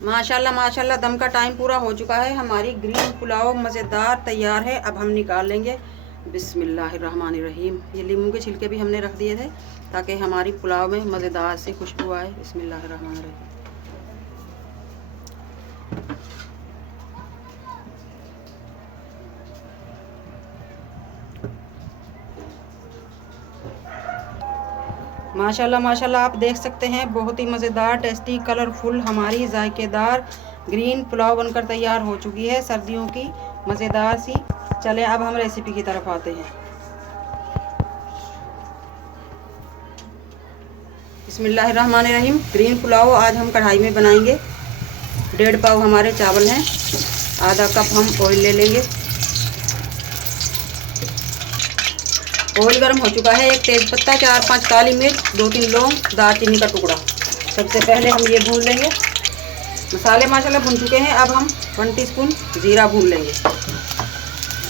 माशाल्लाह माशाल्लाह दम का टाइम पूरा हो चुका है। हमारी ग्रीन पुलाव मज़ेदार तैयार है। अब हम निकाल लेंगे। बिस्मिल्लाहिर्रहमानिर्रहीम। ये लीमू के छिलके भी हमने रख दिए थे ताकि हमारी पुलाव में मज़ेदार से खुशबू आए। बिस्मिल्लाहिर्रहमानिर्रहीम। माशाल्लाह माशाल्लाह आप देख सकते हैं बहुत ही मज़ेदार टेस्टी कलरफुल हमारी जायकेदार ग्रीन पुलाव बनकर तैयार हो चुकी है। सर्दियों की मज़ेदार सी। चले अब हम रेसिपी की तरफ आते हैं। बिस्मिल्लाहिर्रहमानिर्रहीम। ग्रीन पुलाव आज हम कढ़ाई में बनाएंगे। 1.5 पाव हमारे चावल हैं। आधा कप हम ऑयल ले लेंगे। ऑयल गर्म हो चुका है। 1 तेज़पत्ता, 4-5 काली मिर्च, 2-3 लौंग, दालचीनी का टुकड़ा। सबसे पहले हम ये भून लेंगे। मसाले माशाल्लाह भून चुके हैं। अब हम 1 टीस्पून ज़ीरा भून लेंगे।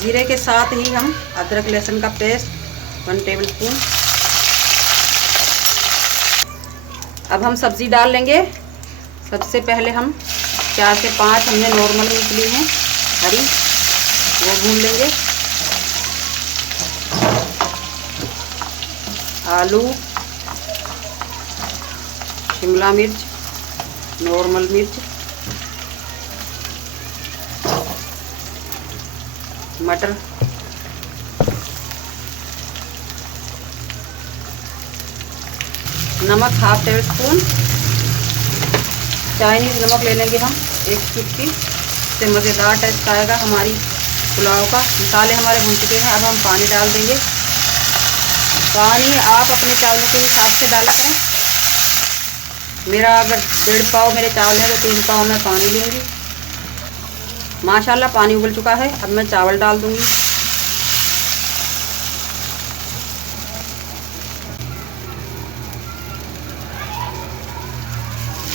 ज़ीरे के साथ ही हम अदरक लहसुन का पेस्ट 1 टेबलस्पून। अब हम सब्ज़ी डाल लेंगे। सबसे पहले हम 4 से 5 हमने नॉर्मल मिर्च ली हैं हरी, वो भून लेंगे। आलू, शिमला मिर्च, नॉर्मल मिर्च, मटर, नमक 1/2 टेबलस्पून। चाइनीज़ नमक ले लेंगे हम 1 चुटकी। इससे मज़ेदार टेस्ट आएगा हमारी पुलाव का। मसाले हमारे भून चुके हैं। अब हम पानी डाल देंगे। पानी आप अपने चावलों के हिसाब से डाला करें। मेरा अगर 1.5 पाव मेरे चावल हैं तो 3 पाव मैं पानी लूँगी। माशाल्लाह पानी उबल चुका है। अब मैं चावल डाल दूँगी।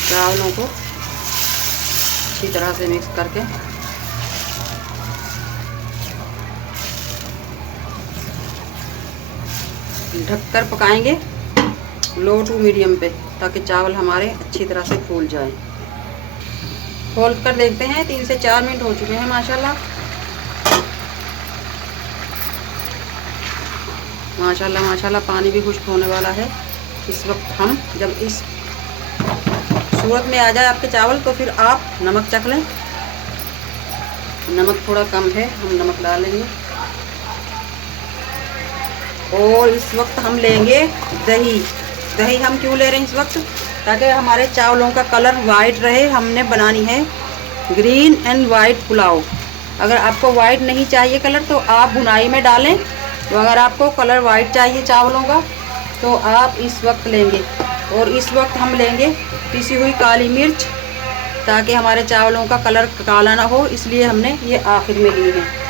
चावलों को अच्छी तरह से मिक्स करके ढककर पकाएंगे लो टू मीडियम पे, ताकि चावल हमारे अच्छी तरह से फूल जाए। खोल कर देखते हैं। 3 से 4 मिनट हो चुके हैं माशाल्लाह। माशाल्लाह माशाल्लाह पानी भी खुश्क होने वाला है। इस वक्त हम जब इस सूरत में आ जाए आपके चावल तो फिर आप नमक चख लें। नमक थोड़ा कम है, हम नमक डाल लेंगे। और इस वक्त हम लेंगे दही। दही हम क्यों ले रहे हैं इस वक्त? ताकि हमारे चावलों का कलर वाइट रहे। हमने बनानी है ग्रीन एंड वाइट पुलाव। अगर आपको वाइट नहीं चाहिए कलर तो आप भुनाई में डालें। तो अगर आपको कलर वाइट चाहिए चावलों का तो आप इस वक्त लेंगे। और इस वक्त हम लेंगे पिसी हुई काली मिर्च, ताकि हमारे चावलों का कलर काला ना हो, इसलिए हमने ये आखिर में ली है।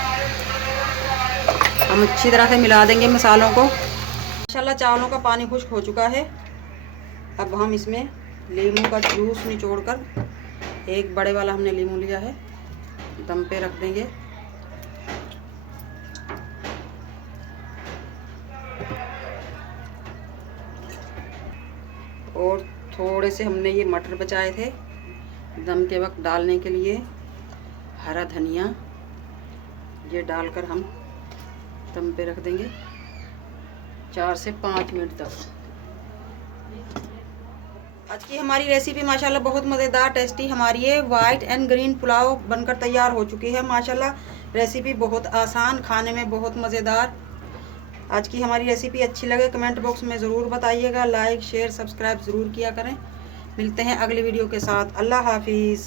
हम अच्छी तरह से मिला देंगे मसालों को। माशाल्लाह चावलों का पानी खुश्क हो चुका है। अब हम इसमें लीमू का जूस निचोड़कर, 1 बड़े वाला हमने लीमू लिया है, दम पे रख देंगे। और थोड़े से हमने ये मटर बचाए थे दम के वक्त डालने के लिए। हरा धनिया ये डालकर हम दम पे रख देंगे 4 से 5 मिनट तक। आज की हमारी रेसिपी माशाल्लाह बहुत मज़ेदार टेस्टी हमारी है। वाइट एंड ग्रीन पुलाव बनकर तैयार हो चुकी है माशाल्लाह। रेसिपी बहुत आसान, खाने में बहुत मज़ेदार। आज की हमारी रेसिपी अच्छी लगे कमेंट बॉक्स में ज़रूर बताइएगा। लाइक शेयर सब्सक्राइब ज़रूर किया करें। मिलते हैं अगली वीडियो के साथ। अल्लाह हाफिज़।